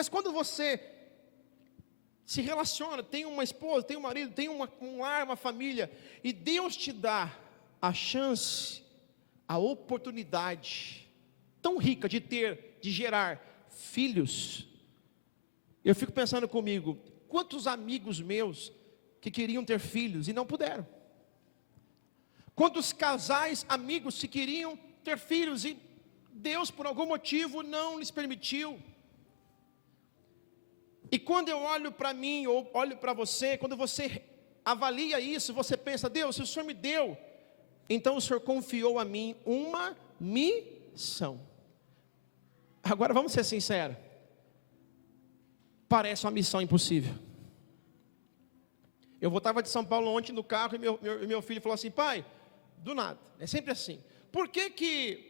Mas quando você se relaciona, tem uma esposa, tem um marido, tem um lar, uma família, e Deus te dá a chance, a oportunidade tão rica de gerar filhos. Eu fico pensando comigo, quantos amigos meus que queriam ter filhos e não puderam? Quantos casais, amigos que queriam ter filhos e Deus por algum motivo não lhes permitiu? E quando eu olho para mim, ou olho para você, quando você avalia isso, você pensa, Deus, se o Senhor me deu, então o Senhor confiou a mim uma missão. Agora vamos ser sinceros, parece uma missão impossível. Eu voltava de São Paulo ontem no carro e meu filho falou assim, pai, do nada, é sempre assim, por que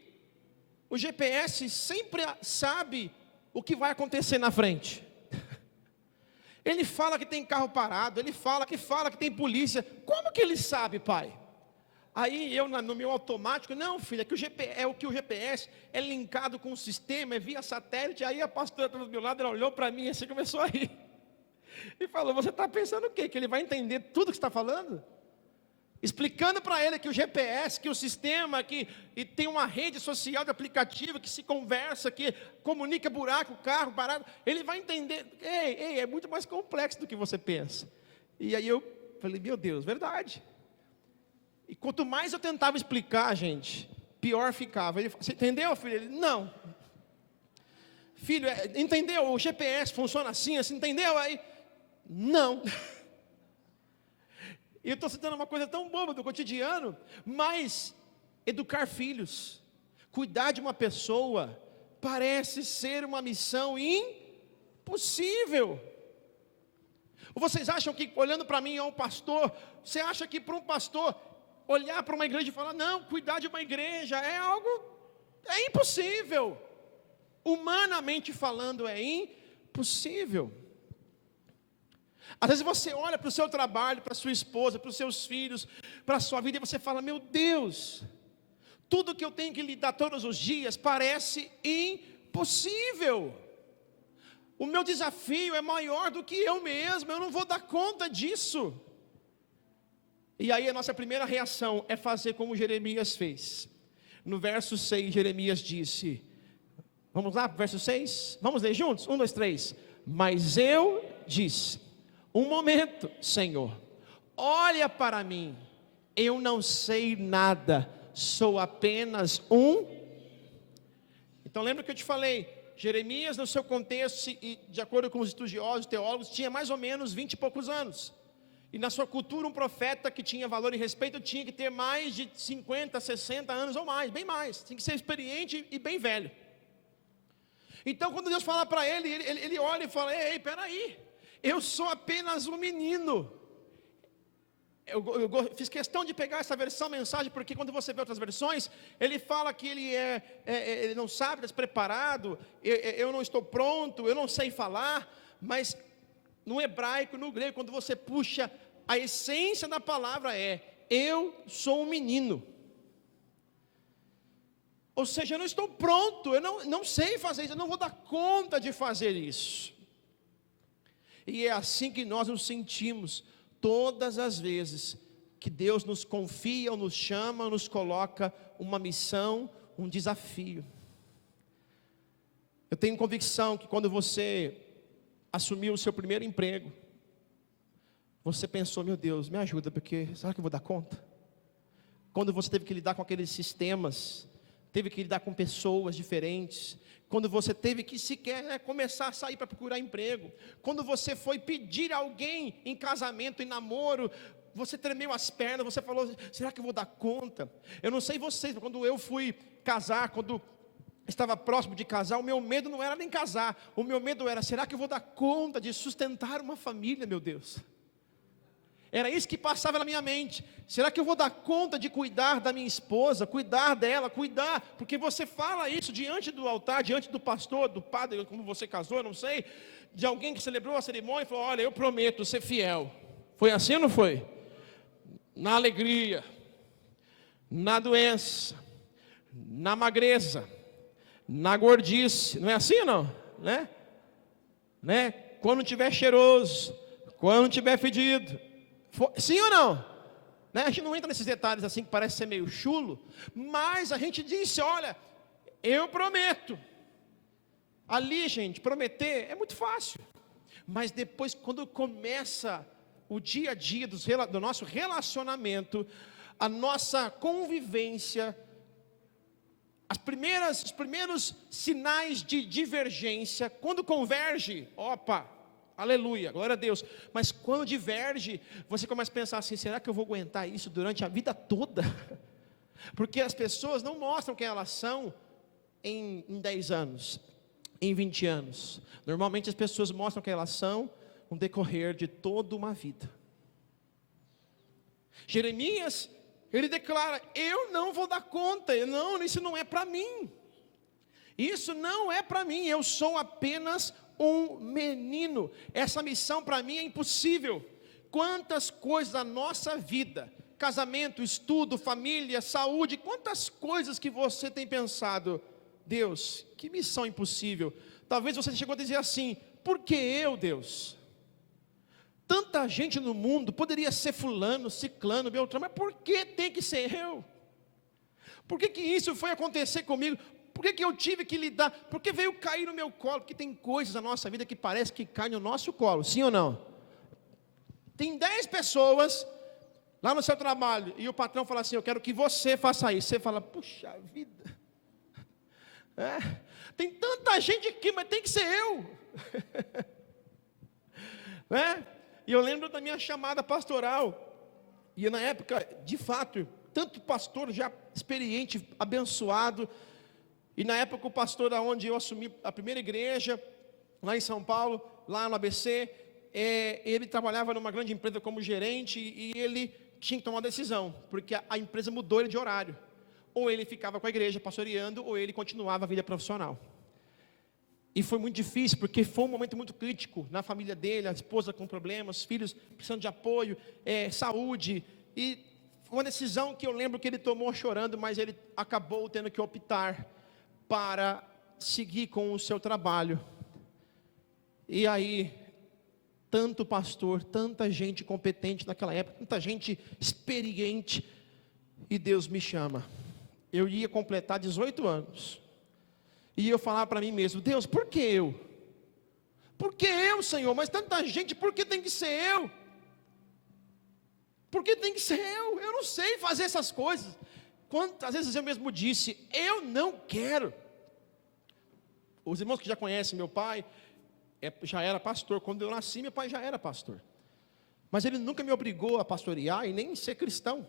o GPS sempre sabe o que vai acontecer na frente? Ele fala que tem carro parado, ele fala que tem polícia. Como que ele sabe, pai? Aí eu no meu automático, não filho, é o GPS é linkado com o sistema, é via satélite. Aí a pastora estava do meu lado, ela olhou para mim assim, começou a rir. E falou, você está pensando o quê? Que ele vai entender tudo que você está falando? Explicando para ele que o GPS, que o sistema, e tem uma rede social de aplicativo que se conversa, que comunica buraco, carro, parado. Ele vai entender, é muito mais complexo do que você pensa. E aí eu falei, meu Deus, verdade. E quanto mais eu tentava explicar, gente, pior ficava. Ele falou, você entendeu, filho? Ele, não. Filho, entendeu? O GPS funciona assim, entendeu? Aí, não. E eu estou citando uma coisa tão boba do cotidiano, mas educar filhos, cuidar de uma pessoa, parece ser uma missão impossível. Ou vocês acham que, olhando para mim, é um pastor, você acha que para um pastor, olhar para uma igreja e falar, não, cuidar de uma igreja é impossível. Humanamente falando, é impossível. Às vezes você olha para o seu trabalho, para a sua esposa, para os seus filhos, para a sua vida, e você fala, meu Deus, tudo que eu tenho que lidar todos os dias parece impossível. O meu desafio é maior do que eu mesmo, eu não vou dar conta disso. E aí a nossa primeira reação é fazer como Jeremias fez. No verso 6, Jeremias disse, vamos lá, verso 6? Vamos ler juntos? 1, 2, 3. Mas eu disse, um momento, Senhor, olha para mim, eu não sei nada, sou apenas um. Então lembra que eu te falei, Jeremias no seu contexto, e de acordo com os estudiosos, teólogos, tinha mais ou menos 20 e poucos anos. E na sua cultura um profeta que tinha valor e respeito tinha que ter mais de 50, 60 anos ou mais, bem mais, tinha que ser experiente e bem velho. Então quando Deus fala para ele olha e fala, ei, peraí, eu sou apenas um menino. Eu fiz questão de pegar essa versão, mensagem, porque quando você vê outras versões, ele fala que ele não sabe, despreparado, eu não estou pronto, eu não sei falar, mas no hebraico, no grego, quando você puxa, a essência da palavra eu sou um menino. Ou seja, eu não estou pronto, eu não sei fazer isso, eu não vou dar conta de fazer isso. E é assim que nós nos sentimos todas as vezes que Deus nos confia, ou nos chama, ou nos coloca uma missão, um desafio. Eu tenho convicção que quando você assumiu o seu primeiro emprego, você pensou, meu Deus, me ajuda, porque será que eu vou dar conta? Quando você teve que lidar com aqueles sistemas, teve que lidar com pessoas diferentes, quando você teve que sequer começar a sair para procurar emprego, quando você foi pedir alguém em casamento, em namoro, você tremeu as pernas, você falou, será que eu vou dar conta? Eu não sei vocês, mas quando eu fui casar, quando estava próximo de casar, o meu medo não era nem casar, o meu medo era, será que eu vou dar conta de sustentar uma família, meu Deus? Era isso que passava na minha mente. Será que eu vou dar conta de cuidar da minha esposa, cuidar dela, porque você fala isso diante do altar, diante do pastor, do padre, como você casou, eu não sei, de alguém que celebrou a cerimônia e falou, olha, eu prometo ser fiel. Foi assim ou não foi? Na alegria, na doença, na magreza, na gordice, não é assim ou não? Né? né? Quando estiver cheiroso, quando estiver fedido. Sim ou não? Né? A gente não entra nesses detalhes assim que parece ser meio chulo, mas a gente disse, olha, eu prometo. Ali, gente, prometer é muito fácil. Mas depois, quando começa o dia a dia do nosso relacionamento, a nossa convivência, os primeiros sinais de divergência, quando converge, opa, aleluia, glória a Deus. Mas quando diverge, você começa a pensar assim, será que eu vou aguentar isso durante a vida toda? Porque as pessoas não mostram quem elas são em 10 anos, em 20 anos. Normalmente as pessoas mostram quem elas são no decorrer de toda uma vida. Jeremias, ele declara, eu não vou dar conta, isso não é para mim. Isso não é para mim, eu sou apenas um menino. Essa missão para mim é impossível. Quantas coisas da nossa vida, casamento, estudo, família, saúde, quantas coisas que você tem pensado, Deus, que missão impossível. Talvez você chegou a dizer assim, por que eu, Deus? Tanta gente no mundo, poderia ser fulano, ciclano, beltrano, mas por que tem que ser eu? Por que isso foi acontecer comigo? Por que eu tive que lidar? Por que veio cair no meu colo? Porque tem coisas na nossa vida que parece que caem no nosso colo, sim ou não? Tem 10 pessoas lá no seu trabalho, e o patrão fala assim, eu quero que você faça isso. Você fala, puxa vida, tem tanta gente aqui, mas tem que ser eu. E eu lembro da minha chamada pastoral, e na época, de fato, tanto pastor já experiente, abençoado, e na época o pastor onde eu assumi a primeira igreja, lá em São Paulo, lá no ABC, ele trabalhava numa grande empresa como gerente, e ele tinha que tomar uma decisão, porque a empresa mudou ele de horário, ou ele ficava com a igreja pastoreando, ou ele continuava a vida profissional. E foi muito difícil, porque foi um momento muito crítico na família dele, a esposa com problemas, os filhos precisando de apoio, saúde, e foi uma decisão que eu lembro que ele tomou chorando, mas ele acabou tendo que optar para seguir com o seu trabalho. E aí, tanto pastor, tanta gente competente naquela época, tanta gente experiente, e Deus me chama. Eu ia completar 18 anos. E eu falava para mim mesmo, Deus, por que eu? Por que eu, Senhor? Mas tanta gente, por que tem que ser eu? Por que tem que ser eu? Eu não sei fazer essas coisas. Quantas vezes eu mesmo disse, eu não quero. Os irmãos que já conhecem meu pai, já era pastor. Quando eu nasci, meu pai já era pastor. Mas ele nunca me obrigou a pastorear e nem ser cristão.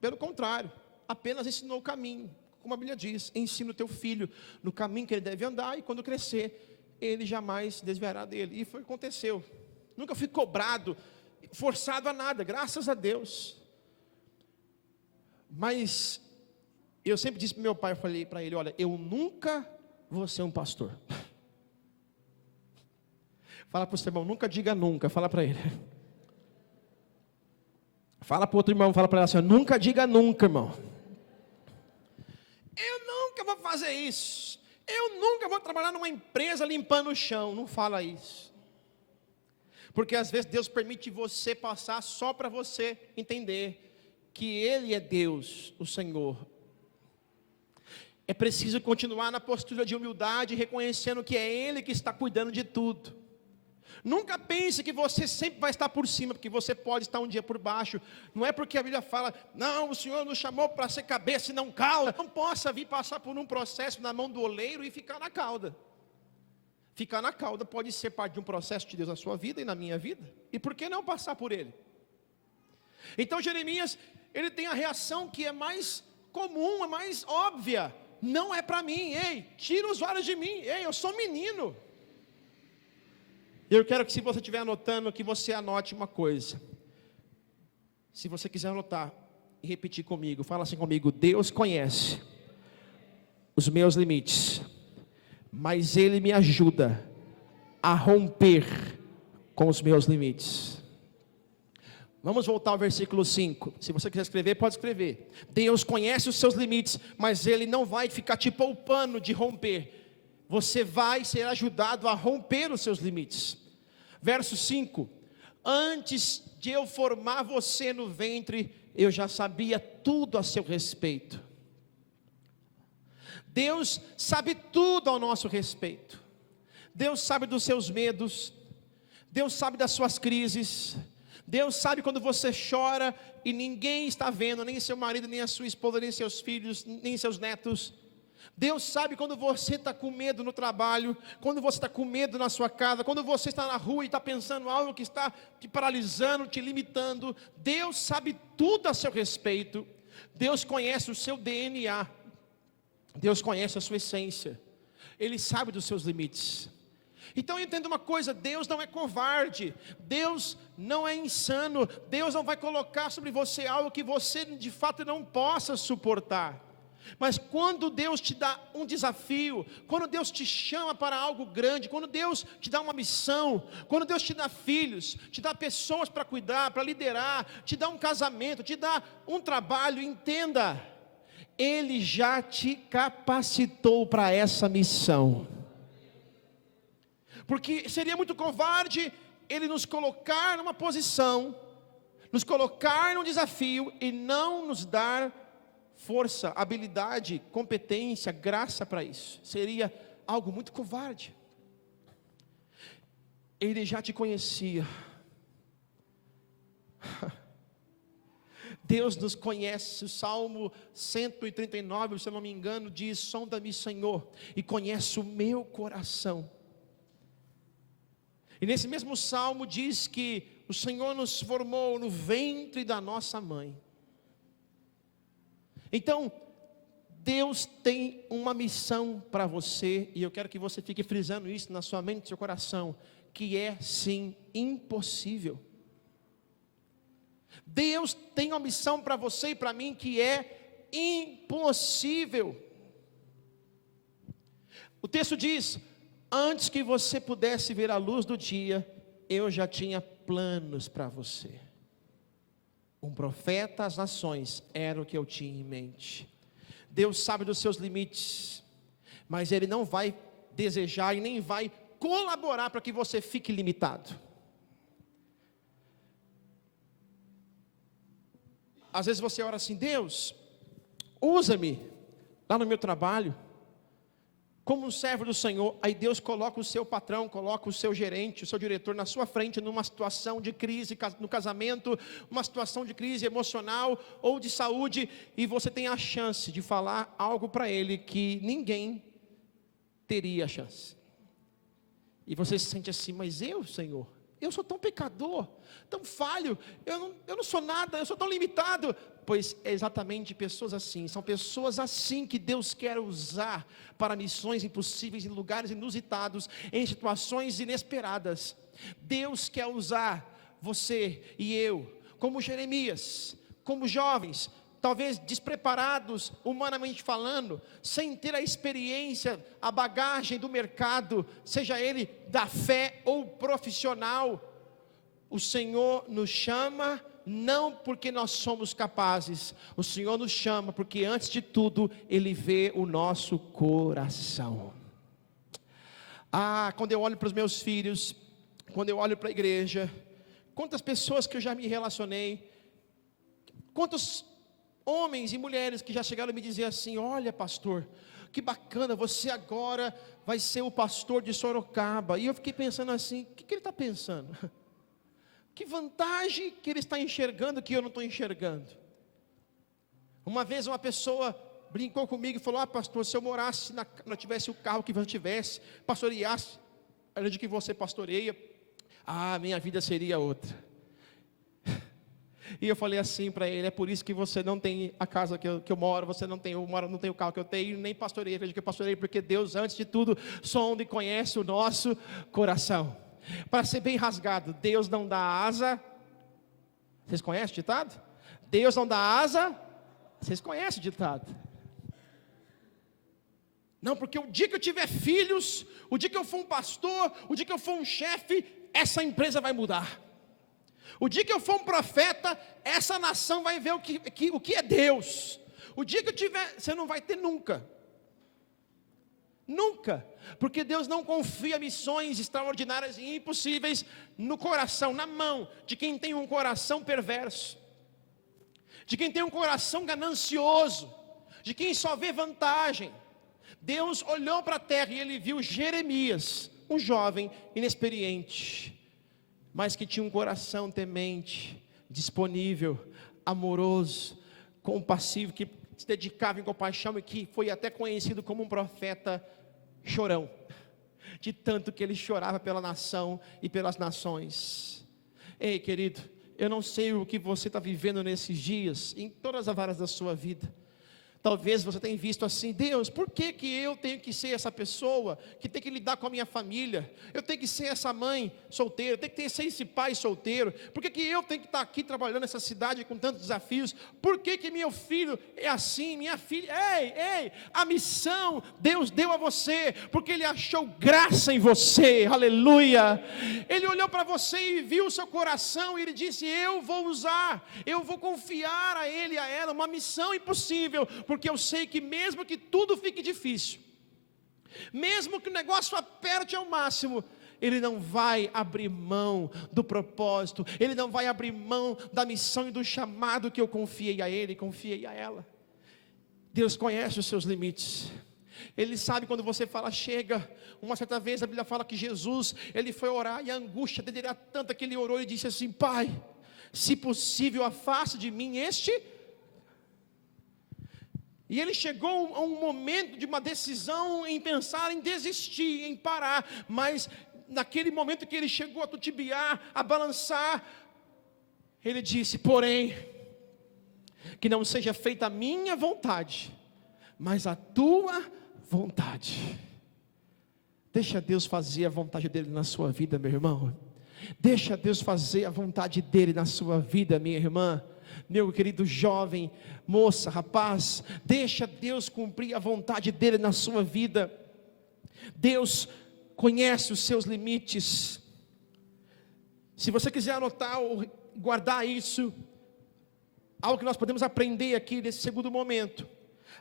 Pelo contrário, apenas ensinou o caminho. Como a Bíblia diz, ensina o teu filho no caminho que ele deve andar, e quando crescer, ele jamais se desviará dele. E foi o que aconteceu. Nunca fui cobrado, forçado a nada, graças a Deus. Mas eu sempre disse para meu pai, eu falei para ele, olha, eu nunca vou ser um pastor. Fala para o seu irmão, nunca diga nunca, fala para ele. Fala para o outro irmão, fala para ele assim, nunca diga nunca, irmão. Eu nunca vou fazer isso. Eu nunca vou trabalhar numa empresa limpando o chão. Não fala isso. Porque às vezes Deus permite você passar só para você entender que Ele é Deus, o Senhor. É preciso continuar na postura de humildade, reconhecendo que é Ele que está cuidando de tudo. Nunca pense que você sempre vai estar por cima, porque você pode estar um dia por baixo. Não é porque a Bíblia fala, não, o Senhor nos chamou para ser cabeça e não cauda. Não possa vir passar por um processo na mão do oleiro e ficar na cauda. Ficar na cauda pode ser parte de um processo de Deus na sua vida e na minha vida. E por que não passar por ele? Então Jeremias, ele tem a reação que é mais comum, é mais óbvia. Não é para mim, ei, tira os olhos de mim, ei, eu sou menino. Eu quero que, se você estiver anotando, que você anote uma coisa. Se você quiser anotar e repetir comigo, fala assim comigo, Deus conhece os meus limites, mas Ele me ajuda a romper com os meus limites. Vamos voltar ao versículo 5. Se você quiser escrever, pode escrever. Deus conhece os seus limites, mas Ele não vai ficar te poupando de romper. você vai ser ajudado a romper os seus limites. Verso 5: antes de eu formar você no ventre, eu já sabia tudo a seu respeito. Deus sabe tudo ao nosso respeito. Deus sabe dos seus medos, Deus sabe das suas crises, Deus sabe quando você chora e ninguém está vendo, nem seu marido, nem a sua esposa, nem seus filhos, nem seus netos. Deus sabe quando você está com medo no trabalho, quando você está com medo na sua casa, quando você está na rua e está pensando algo que está te paralisando, te limitando. Deus sabe tudo a seu respeito. Deus conhece o seu DNA, Deus conhece a sua essência, Ele sabe dos seus limites. Então entenda uma coisa: Deus não é covarde, Deus não é insano, Deus não vai colocar sobre você algo que você de fato não possa suportar. Mas quando Deus te dá um desafio, quando Deus te chama para algo grande, quando Deus te dá uma missão, quando Deus te dá filhos, te dá pessoas para cuidar, para liderar, te dá um casamento, te dá um trabalho, entenda, Ele já te capacitou para essa missão. Porque seria muito covarde Ele nos colocar numa posição, nos colocar num desafio e não nos dar força, habilidade, competência, graça para isso. Seria algo muito covarde. Ele já te conhecia. Deus nos conhece. O Salmo 139, se eu não me engano, diz: sonda-me, Senhor, e conhece o meu coração. E nesse mesmo salmo diz que o Senhor nos formou no ventre da nossa mãe. Então, Deus tem uma missão para você, e eu quero que você fique frisando isso na sua mente e no seu coração, que é sim impossível. Deus tem uma missão para você e para mim que é impossível. O texto diz: antes que você pudesse ver a luz do dia, eu já tinha planos para você. Um profeta às nações era o que eu tinha em mente. Deus sabe dos seus limites, mas Ele não vai desejar e nem vai colaborar para que você fique limitado. Às vezes você ora assim: Deus, usa-me lá no meu trabalho como um servo do Senhor. Aí Deus coloca o seu patrão, coloca o seu gerente, o seu diretor na sua frente, numa situação de crise no casamento, uma situação de crise emocional ou de saúde, e você tem a chance de falar algo para ele que ninguém teria a chance. E você se sente assim: mas eu, Senhor, eu sou tão pecador, tão falho, eu não sou nada, eu sou tão limitado. Pois é exatamente pessoas assim, são pessoas assim que Deus quer usar para missões impossíveis, em lugares inusitados, em situações inesperadas. Deus quer usar você e eu, como Jeremias, como jovens, talvez despreparados, humanamente falando, sem ter a experiência, a bagagem do mercado, seja ele da fé ou profissional. O Senhor nos chama não porque nós somos capazes, o Senhor nos chama porque antes de tudo Ele vê o nosso coração. Quando eu olho para os meus filhos, quando eu olho para a igreja, quantas pessoas que eu já me relacionei, quantos homens e mulheres que já chegaram a me dizer assim: olha, pastor, que bacana, você agora vai ser o pastor de Sorocaba. E eu fiquei pensando assim: o que ele está pensando? Que vantagem que ele está enxergando que eu não estou enxergando? Uma vez uma pessoa brincou comigo e falou: pastor, se eu morasse, não tivesse o carro que você tivesse, pastoreasse, onde que você pastoreia, minha vida seria outra. E eu falei assim para ele: é por isso que você não tem a casa que eu moro, você não tem o carro que eu tenho, nem pastoreia, que eu pastoreio, porque Deus, antes de tudo, sonda e conhece o nosso coração. Para ser bem rasgado, Deus não dá asa. Vocês conhecem o ditado? Deus não dá asa. Vocês conhecem o ditado? Não, porque o dia que eu tiver filhos, o dia que eu for um pastor, o dia que eu for um chefe, essa empresa vai mudar. O dia que eu for um profeta, essa nação vai ver o que é Deus. O dia que eu tiver, você não vai ter nunca. Nunca. porque Deus não confia missões extraordinárias e impossíveis no coração, na mão de quem tem um coração perverso, de quem tem um coração ganancioso, de quem só vê vantagem. Deus olhou para a terra e Ele viu Jeremias, um jovem inexperiente, mas que tinha um coração temente, disponível, amoroso, compassivo, que se dedicava em compaixão e que foi até conhecido como um profeta chorão, de tanto que ele chorava pela nação e pelas nações. Ei, querido, eu não sei o que você está vivendo nesses dias, em todas as áreas da sua vida. Talvez você tenha visto assim: Deus, por que eu tenho que ser essa pessoa que tem que lidar com a minha família? Eu tenho que ser essa mãe solteira, eu tenho que ser esse pai solteiro. Por que eu tenho que estar aqui trabalhando nessa cidade com tantos desafios? Por que meu filho é assim, minha filha? Ei, a missão Deus deu a você, porque Ele achou graça em você, aleluia. Ele olhou para você e viu o seu coração e Ele disse: eu vou usar, eu vou confiar a Ele e a ela uma missão impossível, porque eu sei que mesmo que tudo fique difícil, mesmo que o negócio aperte ao máximo, Ele não vai abrir mão do propósito, Ele não vai abrir mão da missão e do chamado que eu confiei a Ele, confiei a ela. Deus conhece os seus limites, Ele sabe quando você fala chega. Uma certa vez a Bíblia fala que Jesus, Ele foi orar e a angústia dele era tanta que Ele orou e disse assim: Pai, se possível afaste de mim este. E ele chegou a um momento de uma decisão em pensar em desistir, em parar. Mas naquele momento que ele chegou a titubear, a balançar, ele disse: porém, que não seja feita a minha vontade, mas a tua vontade. Deixa Deus fazer a vontade dele na sua vida, meu irmão. Deixa Deus fazer a vontade dele na sua vida, minha irmã. Meu querido jovem, moça, rapaz, deixa Deus cumprir a vontade dele na sua vida. Deus conhece os seus limites. Se você quiser anotar ou guardar isso, algo que nós podemos aprender aqui nesse segundo momento: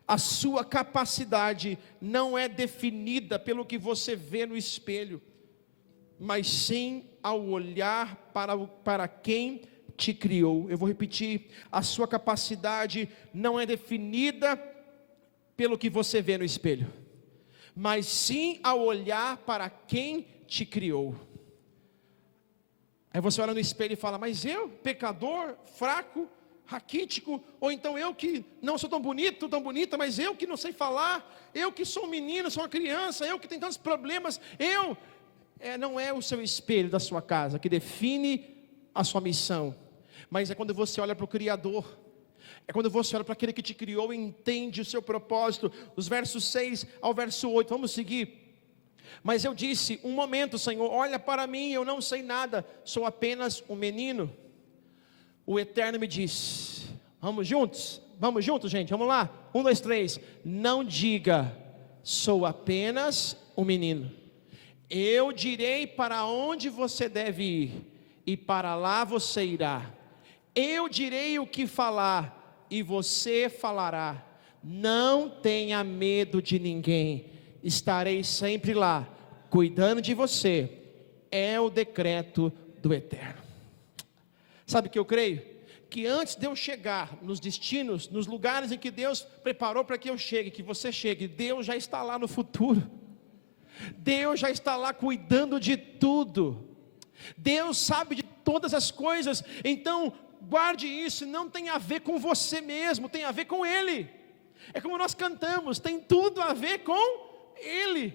a sua capacidade não é definida pelo que você vê no espelho, mas sim ao olhar para quem te criou. Eu vou repetir: a sua capacidade não é definida pelo que você vê no espelho, mas sim ao olhar para quem te criou. Aí você olha no espelho e fala: mas eu, pecador, fraco, raquítico, ou então eu que não sou tão bonito, tão bonita, mas eu que não sei falar, eu que sou um menino, sou uma criança, eu que tenho tantos problemas, não é o seu espelho da sua casa que define a sua missão, mas é quando você olha para o Criador, é quando você olha para aquele que te criou e entende o seu propósito. Os versos 6 ao verso 8, vamos seguir. Mas eu disse: um momento, Senhor, olha para mim, eu não sei nada, sou apenas um menino. O Eterno me disse: vamos juntos, gente, vamos lá, 1, 2, 3, não diga, sou apenas um menino. Eu direi para onde você deve ir, e para lá você irá. Eu direi o que falar, e você falará. Não tenha medo de ninguém, estarei sempre lá, cuidando de você. É o decreto do Eterno. Sabe o que eu creio? Que antes de eu chegar nos destinos, nos lugares em que Deus preparou para que eu chegue, que você chegue, Deus já está lá no futuro. Deus já está lá cuidando de tudo. Deus sabe de todas as coisas. Então guarde isso, não tem a ver com você mesmo, tem a ver com Ele. É como nós cantamos, tem tudo a ver com Ele.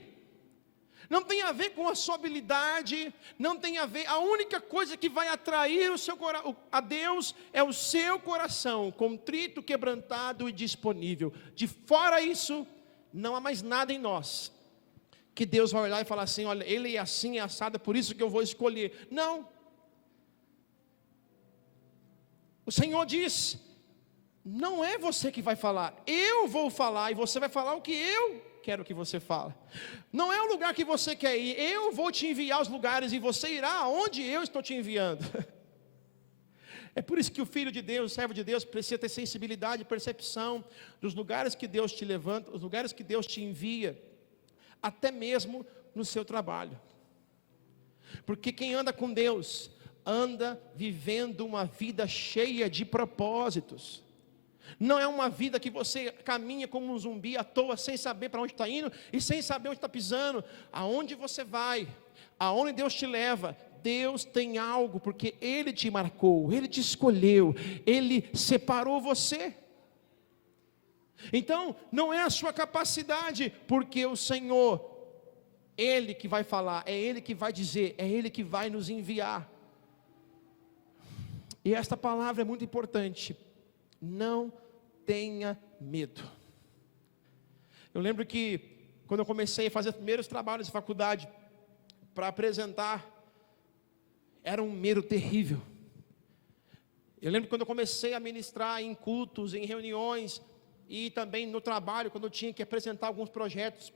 Não tem a ver com a sua habilidade, não tem a ver, a única coisa que vai atrair a Deus é o seu coração, contrito, quebrantado e disponível. De fora isso, não há mais nada em nós, que Deus vai olhar e falar assim: olha, ele é assim, é assado, é por isso que eu vou escolher. Não. O Senhor diz: não é você que vai falar, eu vou falar, e você vai falar o que eu quero que você fale. Não é o lugar que você quer ir, eu vou te enviar aos lugares, e você irá aonde eu estou te enviando. É por isso que o filho de Deus, o servo de Deus, precisa ter sensibilidade e percepção dos lugares que Deus te levanta, os lugares que Deus te envia. até mesmo no seu trabalho. Porque quem anda com Deus, anda vivendo uma vida cheia de propósitos. Não é uma vida que você caminha como um zumbi à toa, sem saber para onde está indo e sem saber onde está pisando. Aonde você vai, aonde Deus te leva, Deus tem algo, porque Ele te marcou, Ele te escolheu, Ele separou você. Então, não é a sua capacidade, porque o Senhor, Ele que vai falar, é Ele que vai dizer, é Ele que vai nos enviar. E esta palavra é muito importante. Não tenha medo. Eu lembro que quando eu comecei a fazer os primeiros trabalhos de faculdade para apresentar, era um medo terrível. Eu lembro que quando eu comecei a ministrar em cultos, em reuniões e também no trabalho, quando eu tinha que apresentar alguns projetos,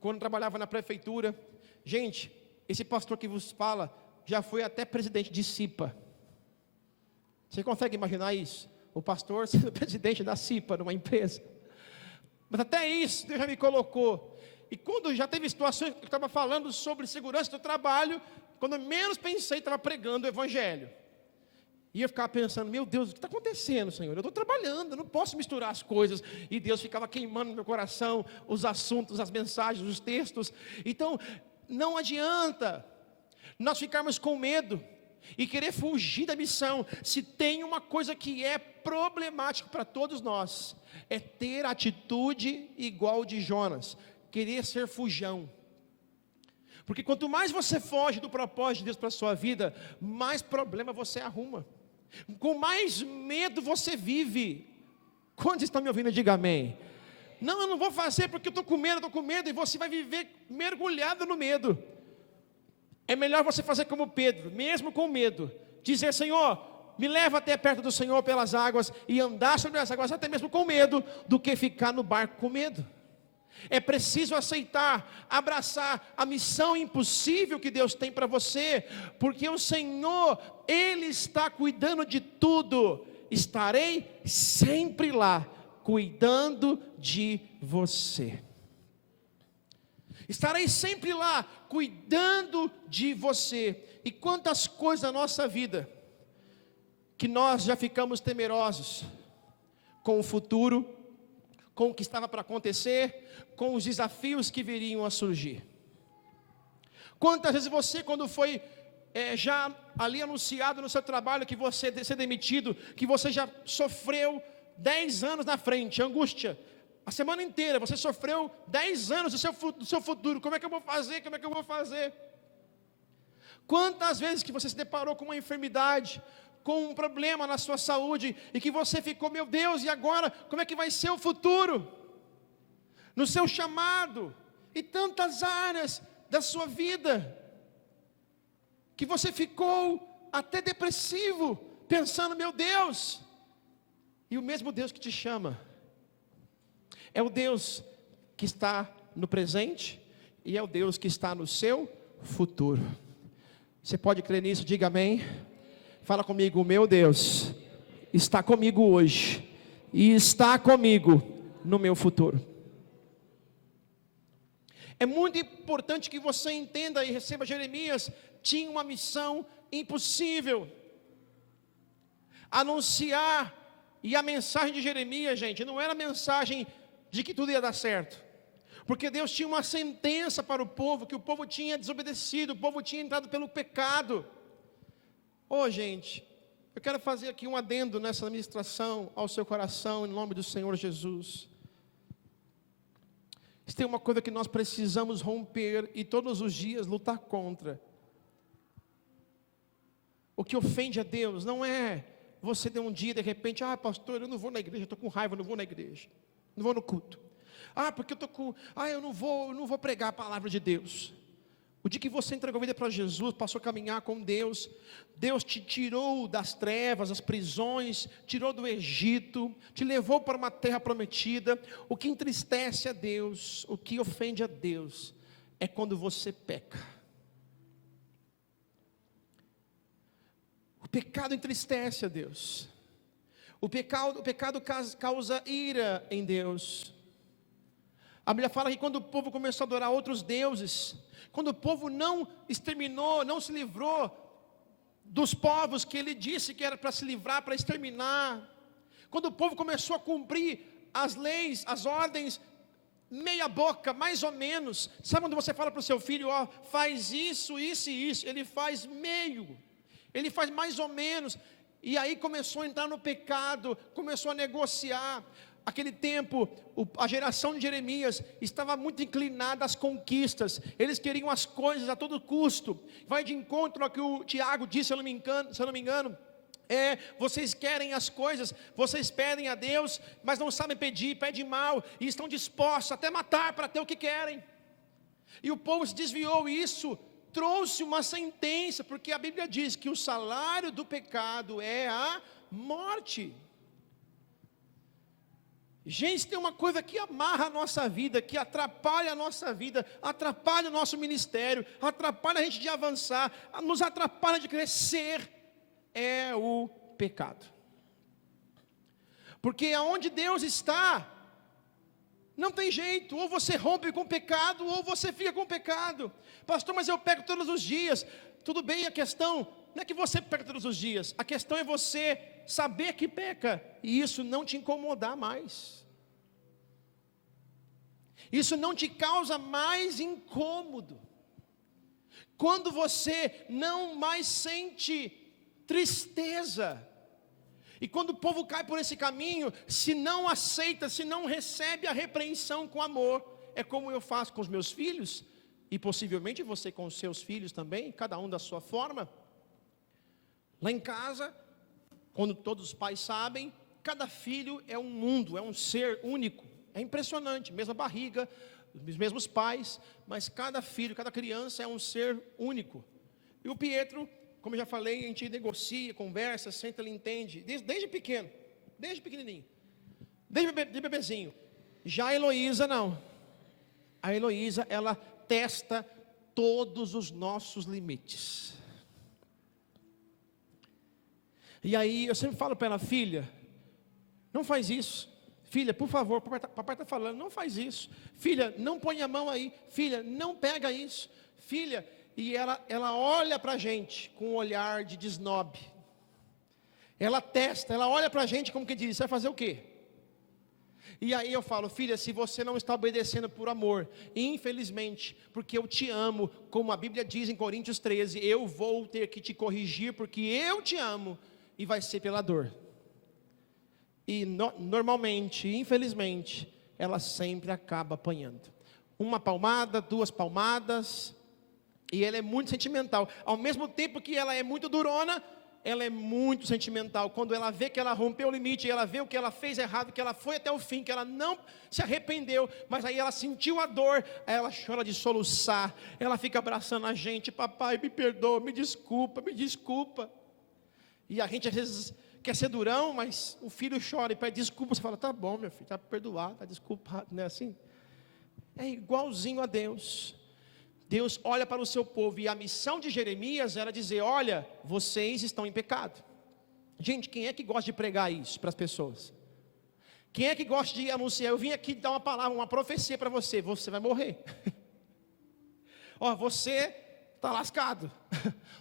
quando eu trabalhava na prefeitura, gente, esse pastor que vos fala já foi até presidente de CIPA. Você consegue imaginar isso? O pastor sendo presidente da CIPA, numa empresa. Mas até isso, Deus já me colocou. E quando já teve situações que eu estava falando sobre segurança do trabalho, quando eu menos pensei, estava pregando o Evangelho. E eu ficava pensando, meu Deus, o que está acontecendo, Senhor? Eu estou trabalhando, eu não posso misturar as coisas. E Deus ficava queimando no meu coração os assuntos, as mensagens, os textos. Então, não adianta nós ficarmos com medo e querer fugir da missão. Se tem uma coisa que é problemática para todos nós, é ter atitude igual de Jonas, querer ser fujão. Porque quanto mais você foge do propósito de Deus para a sua vida, mais problema você arruma, com mais medo você vive. Quantos estão me ouvindo? Diga amém. Não, eu não vou fazer porque eu estou com medo, e você vai viver mergulhado no medo. É melhor você fazer como Pedro, mesmo com medo, dizer, Senhor, me leva até perto do Senhor pelas águas, e andar sobre as águas até mesmo com medo, do que ficar no barco com medo. É preciso aceitar, abraçar a missão impossível que Deus tem para você, porque o Senhor, Ele está cuidando de tudo. Estarei sempre lá, cuidando de você. Estarei sempre lá, cuidando de você. E quantas coisas na nossa vida, que nós já ficamos temerosos, com o futuro, com o que estava para acontecer, com os desafios que viriam a surgir. Quantas vezes você, quando foi já ali anunciado no seu trabalho, que você ia ser demitido, que você já sofreu 10 anos na frente, angústia, a semana inteira, você sofreu 10 anos do seu futuro, como é que eu vou fazer, como é que eu vou fazer? Quantas vezes que você se deparou com uma enfermidade, com um problema na sua saúde, e que você ficou, meu Deus, e agora, como é que vai ser o futuro? No seu chamado, e tantas áreas da sua vida, que você ficou até depressivo, pensando, meu Deus, e o mesmo Deus que te chama, é o Deus que está no presente, e é o Deus que está no seu futuro. Você pode crer nisso? Diga amém. Fala comigo, meu Deus está comigo hoje, e está comigo no meu futuro. É muito importante que você entenda e receba. Jeremias tinha uma missão impossível. Anunciar, e a mensagem de Jeremias, gente, não era a mensagem de que tudo ia dar certo. Porque Deus tinha uma sentença para o povo, que o povo tinha desobedecido, o povo tinha entrado pelo pecado. Gente, eu quero fazer aqui um adendo nessa ministração ao seu coração, em nome do Senhor Jesus. Se tem uma coisa que nós precisamos romper e todos os dias lutar contra, o que ofende a Deus não é você de um dia de repente, pastor, eu não vou na igreja, estou com raiva, eu não vou na igreja, não vou no culto. Porque eu não vou pregar a palavra de Deus. O dia que você entregou a vida para Jesus, passou a caminhar com Deus, Deus te tirou das trevas, das prisões, tirou do Egito, te levou para uma terra prometida. O que entristece a Deus, o que ofende a Deus, é quando você peca. O pecado entristece a Deus. O pecado causa ira em Deus. A Bíblia fala que quando o povo começou a adorar outros deuses, quando o povo não exterminou, não se livrou dos povos que ele disse que era para se livrar, para exterminar, quando o povo começou a cumprir as leis, as ordens, meia boca, mais ou menos. Sabe quando você fala para o seu filho, ó, faz isso, isso e isso, ele faz meio, ele faz mais ou menos, e aí começou a entrar no pecado, começou a negociar. Aquele tempo, a geração de Jeremias estava muito inclinada às conquistas, eles queriam as coisas a todo custo. Vai de encontro ao que o Tiago disse, se eu não me engano, vocês querem as coisas, vocês pedem a Deus, mas não sabem pedir, pedem mal, e estão dispostos até matar para ter o que querem. E o povo se desviou, e isso trouxe uma sentença, porque a Bíblia diz que o salário do pecado é a morte. Gente, tem uma coisa que amarra a nossa vida, que atrapalha a nossa vida, atrapalha o nosso ministério, atrapalha a gente de avançar, nos atrapalha de crescer, é o pecado. Porque aonde Deus está, não tem jeito, ou você rompe com o pecado, ou você fica com o pecado. Pastor, mas eu peco todos os dias. Tudo bem, a questão não é que você peca todos os dias, a questão é você saber que peca, e isso não te incomodar mais, isso não te causa mais incômodo, quando você não mais sente tristeza, e quando o povo cai por esse caminho, se não aceita, se não recebe a repreensão com amor, é como eu faço com os meus filhos, e possivelmente você com os seus filhos também, cada um da sua forma. Lá em casa, quando todos os pais sabem, cada filho é um mundo, é um ser único, é impressionante, mesma barriga, os mesmos pais, mas cada filho, cada criança é um ser único. E o Pietro, como eu já falei, a gente negocia, conversa, senta, ele entende, desde pequeno, desde pequenininho, desde bebezinho. Já a Heloísa não, a Heloísa ela testa todos os nossos limites. E aí eu sempre falo para ela, filha, não faz isso. Filha, por favor, papai está falando, não faz isso. Filha, não põe a mão aí. Filha, não pega isso. Filha, e ela olha para a gente com um olhar de desnobe. Ela testa, ela olha para a gente como que diz, você vai fazer o quê? E aí eu falo, filha, se você não está obedecendo por amor, infelizmente, porque eu te amo, como a Bíblia diz em Coríntios 13, eu vou ter que te corrigir, porque eu te amo, e vai ser pela dor. E normalmente, infelizmente, ela sempre acaba apanhando. Uma palmada, duas palmadas, e ela é muito sentimental. Ao mesmo tempo que ela é muito durona, ela é muito sentimental. Quando ela vê que ela rompeu o limite, ela vê o que ela fez errado, que ela foi até o fim, que ela não se arrependeu, mas aí ela sentiu a dor, aí ela chora de soluçar, ela fica abraçando a gente, papai, me perdoa, me desculpa, me desculpa. E a gente às vezes quer ser durão, mas o filho chora e pede desculpa, você fala, tá bom meu filho, está perdoado, está desculpado, não é assim? É igualzinho a Deus. Deus olha para o seu povo, e a missão de Jeremias era dizer, olha, vocês estão em pecado. Gente, quem é que gosta de pregar isso para as pessoas? Quem é que gosta de anunciar, eu vim aqui dar uma palavra, uma profecia para você, você vai morrer. Ó, você está lascado.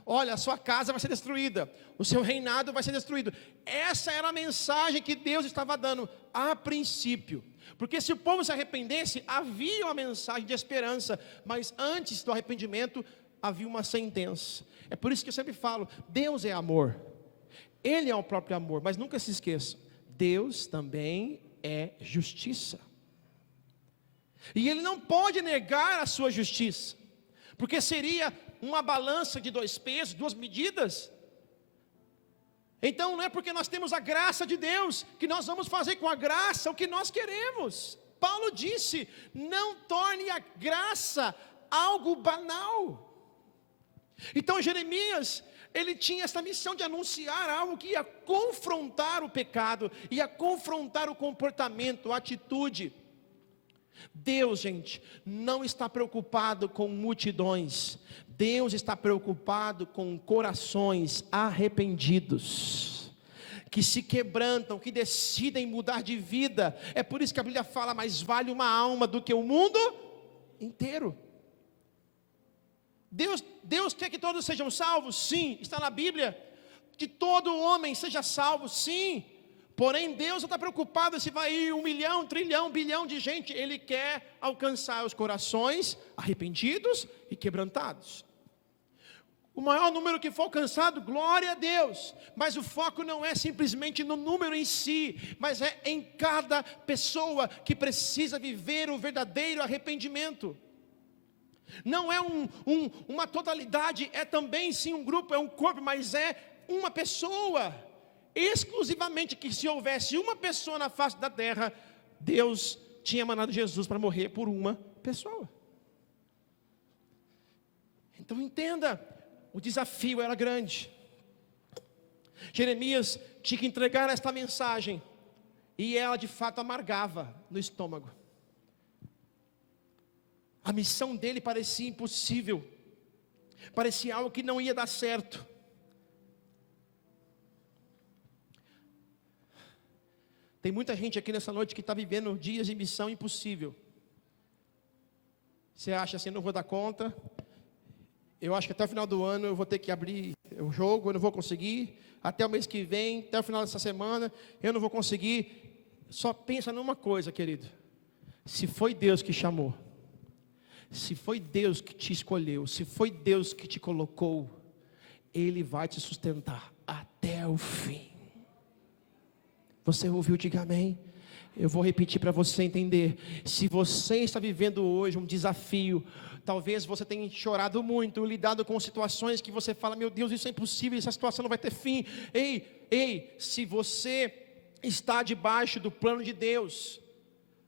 Olha, a sua casa vai ser destruída, o seu reinado vai ser destruído. Essa era a mensagem que Deus estava dando a princípio. Porque se o povo se arrependesse, havia uma mensagem de esperança, mas antes do arrependimento, havia uma sentença. É por isso que eu sempre falo, Deus é amor, Ele é o próprio amor, mas nunca se esqueça, Deus também é justiça. E Ele não pode negar a sua justiça, porque seria uma balança de dois pesos, duas medidas. Então não é porque nós temos a graça de Deus, que nós vamos fazer com a graça o que nós queremos. Paulo disse, não torne a graça algo banal. Então Jeremias, ele tinha essa missão de anunciar algo que ia confrontar o pecado, ia confrontar o comportamento, a atitude. Deus, gente, não está preocupado com multidões, Deus está preocupado com corações arrependidos, que se quebrantam, que decidem mudar de vida. É por isso que a Bíblia fala, mais vale uma alma do que o mundo inteiro. Deus quer que todos sejam salvos? Sim, está na Bíblia. Que todo homem seja salvo? Sim. Porém, Deus não está preocupado se vai ir 1 milhão, trilhão, bilhão de gente. Ele quer alcançar os corações arrependidos e quebrantados. O maior número que for alcançado, glória a Deus. Mas o foco não é simplesmente no número em si, mas é em cada pessoa que precisa viver o verdadeiro arrependimento. Não é uma totalidade, é também sim um grupo, é um corpo, mas é uma pessoa. Exclusivamente que se houvesse uma pessoa na face da terra, Deus tinha mandado Jesus para morrer por uma pessoa. Então entenda, o desafio era grande. Jeremias tinha que entregar esta mensagem, e ela de fato amargava no estômago. A missão dele parecia impossível, parecia algo que não ia dar certo. Tem muita gente aqui nessa noite que está vivendo dias de missão impossível. Você acha assim, não vou dar conta, eu acho que até o final do ano eu vou ter que abrir o jogo, eu não vou conseguir, até o mês que vem, até o final dessa semana, eu não vou conseguir. Só pensa numa coisa, querido, se foi Deus que chamou, se foi Deus que te escolheu, se foi Deus que te colocou, Ele vai te sustentar até o fim. Você ouviu? Diga amém. Eu vou repetir para você entender. Se você está vivendo hoje um desafio, talvez você tenha chorado muito, lidado com situações que você fala, meu Deus, isso é impossível, essa situação não vai ter fim. Ei, se você está debaixo do plano de Deus,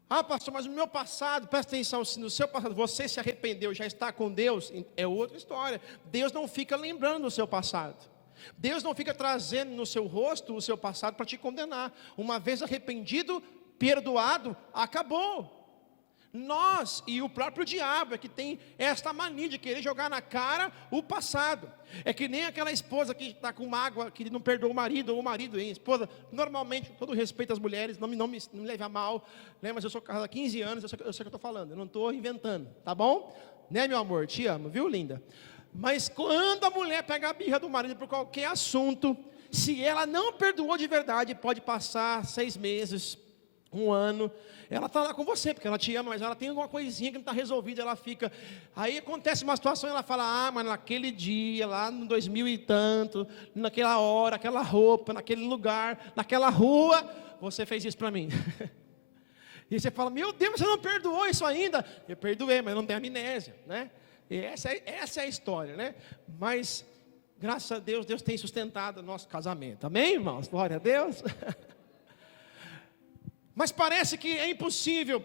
pastor, mas no meu passado, presta atenção, se no seu passado você se arrependeu, já está com Deus, é outra história. Deus não fica lembrando do seu passado. Deus não fica trazendo no seu rosto o seu passado para te condenar. Uma vez arrependido, perdoado, acabou. Nós e o próprio diabo é que tem esta mania de querer jogar na cara o passado. É que nem aquela esposa que está com mágoa, que não perdoou o marido, ou o marido, hein? Esposa, normalmente, com todo respeito às mulheres, não me leve a mal, né? Mas eu sou casado há 15 anos, eu sei o que eu estou falando, eu não estou inventando, tá bom? Né, meu amor? Te amo, viu, linda? Mas quando a mulher pega a birra do marido por qualquer assunto, se ela não perdoou de verdade, pode passar 6 meses, 1 ano, ela está lá com você, porque ela te ama, mas ela tem alguma coisinha que não está resolvida, ela fica, aí acontece uma situação e ela fala, mas naquele dia, lá no 2000 e tanto, naquela hora, aquela roupa, naquele lugar, naquela rua, você fez isso para mim. E você fala, meu Deus, você não perdoou isso ainda? Eu perdoei, mas não tenho amnésia, né? E essa é a história, né? Mas, graças a Deus, Deus tem sustentado o nosso casamento. Amém, irmãos? Glória a Deus. Mas parece que é impossível.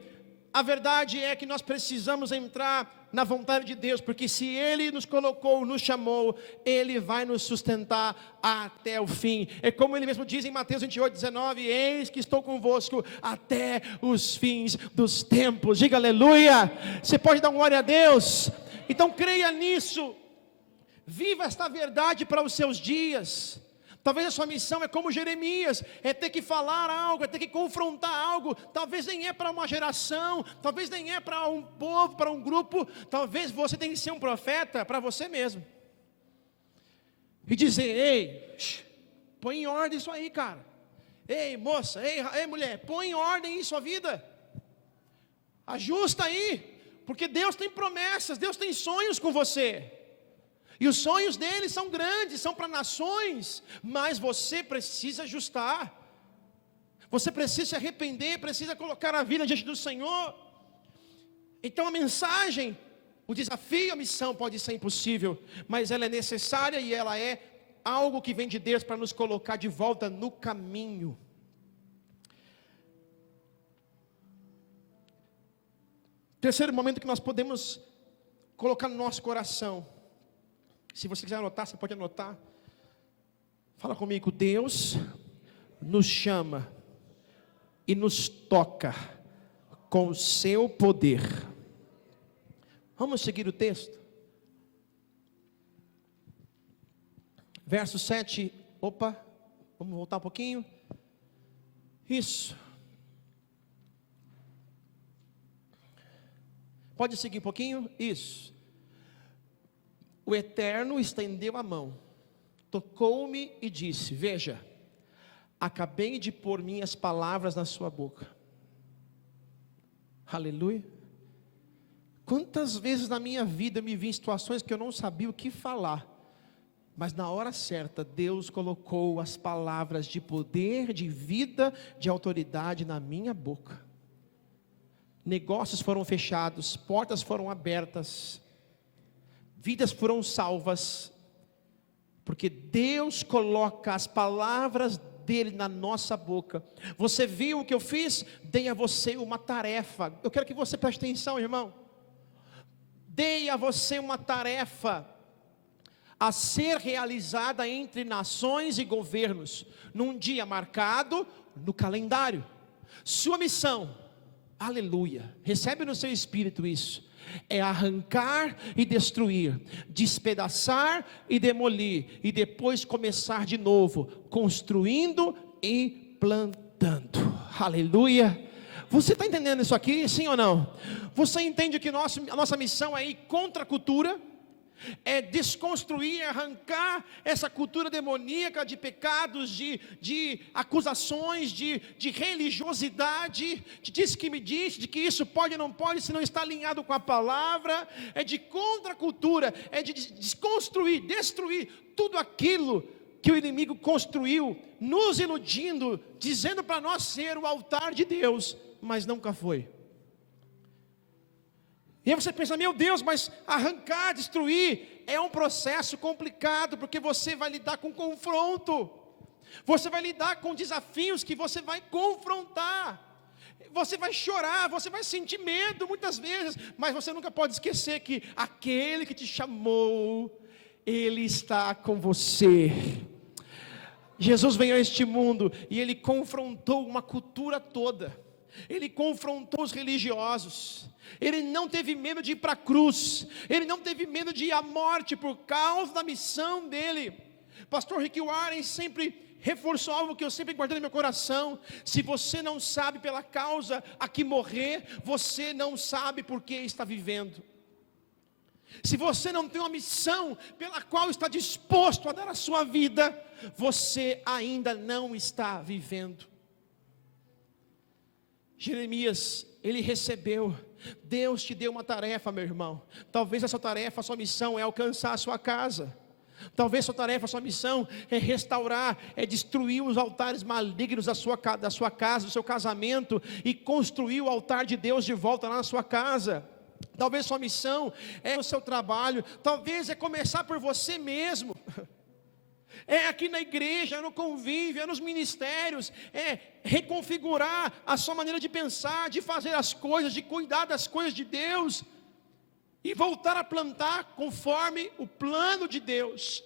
A verdade é que nós precisamos entrar na vontade de Deus, porque se Ele nos colocou, nos chamou, Ele vai nos sustentar até o fim. É como Ele mesmo diz em Mateus 28:19, eis que estou convosco até os fins dos tempos. Diga aleluia. Você pode dar glória a Deus? Então creia nisso, viva esta verdade para os seus dias. Talvez a sua missão é como Jeremias, é ter que falar algo, é ter que confrontar algo. Talvez nem é para uma geração, talvez nem é para um povo, para um grupo. Talvez você tenha que ser um profeta para você mesmo. E dizer, ei, põe em ordem isso aí, cara. Ei, moça, ei mulher, põe em ordem isso a vida. Ajusta aí. Porque Deus tem promessas, Deus tem sonhos com você. E os sonhos dele são grandes, são para nações. Mas você precisa ajustar. Você precisa se arrepender, precisa colocar a vida diante do Senhor. Então a mensagem, o desafio, a missão pode ser impossível, mas ela é necessária e ela é algo que vem de Deus para nos colocar de volta no caminho. Terceiro momento que nós podemos colocar no nosso coração. Se você quiser anotar, você pode anotar. Fala comigo. Deus nos chama e nos toca com o seu poder. Vamos seguir o texto. Verso 7. Vamos voltar um pouquinho. Isso. Pode seguir um pouquinho? Isso. O Eterno estendeu a mão, tocou-me e disse: veja, acabei de pôr minhas palavras na sua boca. Aleluia. Quantas vezes na minha vida eu me vi em situações que eu não sabia o que falar, mas na hora certa Deus colocou as palavras de poder, de vida, de autoridade na minha boca. Negócios foram fechados, portas foram abertas, vidas foram salvas, porque Deus coloca as palavras dele na nossa boca. Você viu o que eu fiz? Dei a você uma tarefa. Eu quero que você preste atenção, irmão. Dei a você uma tarefa a ser realizada entre nações e governos, num dia marcado no calendário. Sua missão, aleluia, recebe no seu espírito isso, é arrancar e destruir, despedaçar e demolir, e depois começar de novo, construindo e plantando. Aleluia. Você está entendendo isso aqui, sim ou não? Você entende que a nossa missão é ir contra a cultura, é desconstruir, arrancar essa cultura demoníaca de pecados, de acusações, de religiosidade, de diz que me diz, de que isso pode ou não pode, se não está alinhado com a palavra, é de contra a cultura, é de desconstruir, destruir tudo aquilo que o inimigo construiu, nos iludindo, dizendo para nós ser o altar de Deus, mas nunca foi. E aí você pensa, meu Deus, mas arrancar, destruir, é um processo complicado, porque você vai lidar com confronto, você vai lidar com desafios que você vai confrontar, você vai chorar, você vai sentir medo muitas vezes, mas você nunca pode esquecer que aquele que te chamou, Ele está com você. Jesus veio a este mundo e Ele confrontou uma cultura toda, Ele confrontou os religiosos, Ele não teve medo de ir para a cruz, Ele não teve medo de ir à morte por causa da missão dEle. Pastor Rick Warren sempre reforçou algo que eu sempre guardei no meu coração: se você não sabe pela causa a que morrer, você não sabe por que está vivendo. Se você não tem uma missão pela qual está disposto a dar a sua vida, você ainda não está vivendo. Jeremias, ele recebeu, Deus te deu uma tarefa, meu irmão. Talvez essa tarefa, a sua missão é alcançar a sua casa. Talvez sua tarefa, sua missão é restaurar, é destruir os altares malignos da sua casa, do seu casamento, e construir o altar de Deus de volta lá na sua casa. Talvez sua missão é o seu trabalho, talvez é começar por você mesmo, é aqui na igreja, é no convívio, é nos ministérios, é reconfigurar a sua maneira de pensar, de fazer as coisas, de cuidar das coisas de Deus, e voltar a plantar conforme o plano de Deus,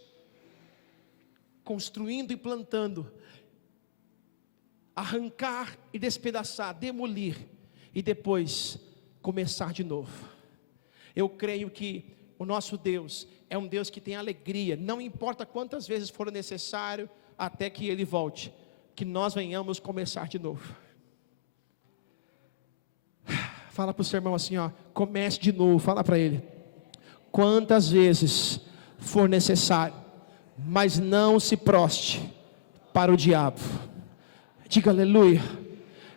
construindo e plantando, arrancar e despedaçar, demolir, e depois começar de novo. Eu creio que o nosso Deus é um Deus que tem alegria, não importa quantas vezes for necessário, até que Ele volte, que nós venhamos começar de novo. Fala para o seu irmão assim, ó, comece de novo. Fala para ele, quantas vezes for necessário, mas não se proste para o diabo. Diga aleluia.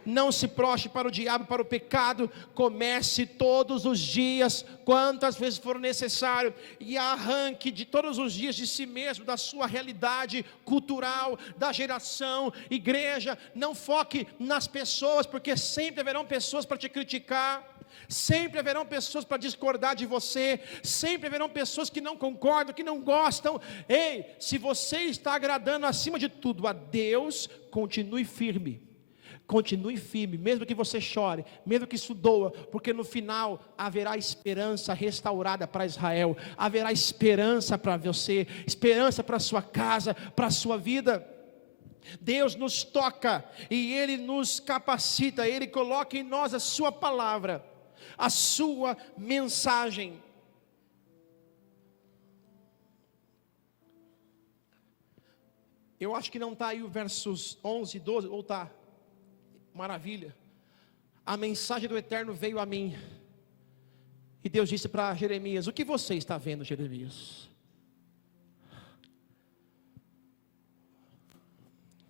Não se proste para o diabo, para o pecado. Comece todos os dias, quantas vezes for necessário, e arranque de todos os dias de si mesmo, da sua realidade cultural, da geração, igreja. Não foque nas pessoas, porque sempre haverão pessoas para te criticar, sempre haverão pessoas para discordar de você, sempre haverão pessoas que não concordam, que não gostam. Ei, se você está agradando acima de tudo a Deus, continue firme. Continue firme, mesmo que você chore, mesmo que isso doa, porque no final haverá esperança restaurada para Israel, haverá esperança para você, esperança para a sua casa, para a sua vida. Deus nos toca e Ele nos capacita, Ele coloca em nós a sua palavra, a sua mensagem. Eu acho que não está aí o versos 11 e 12, ou está? Maravilha. A mensagem do Eterno veio a mim. E Deus disse para Jeremias: o que você está vendo, Jeremias?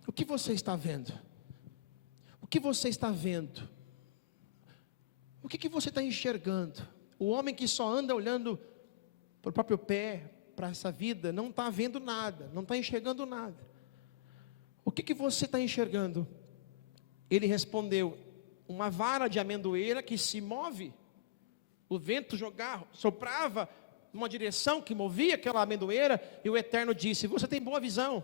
O que você está vendo? O que você está vendo? O que você está enxergando? O homem que só anda olhando para o próprio pé, para essa vida, não está vendo nada, não está enxergando nada. O que você está enxergando? Ele respondeu: uma vara de amendoeira que se move. O vento soprava numa direção que movia aquela amendoeira, e o Eterno disse: você tem boa visão.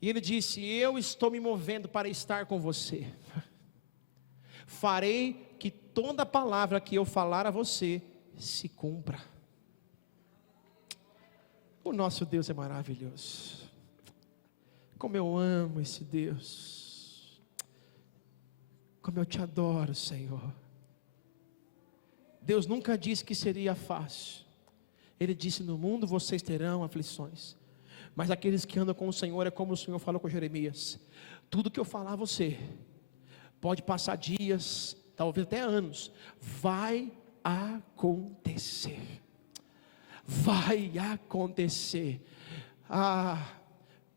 E ele disse: eu estou me movendo para estar com você. Farei que toda palavra que eu falar a você se cumpra. O nosso Deus é maravilhoso. Como eu amo esse Deus. Como eu te adoro, Senhor. Deus nunca disse que seria fácil. Ele disse: no mundo vocês terão aflições, mas aqueles que andam com o Senhor, é como o Senhor falou com Jeremias: tudo que eu falar a você, pode passar dias, talvez até anos, vai acontecer. Vai acontecer.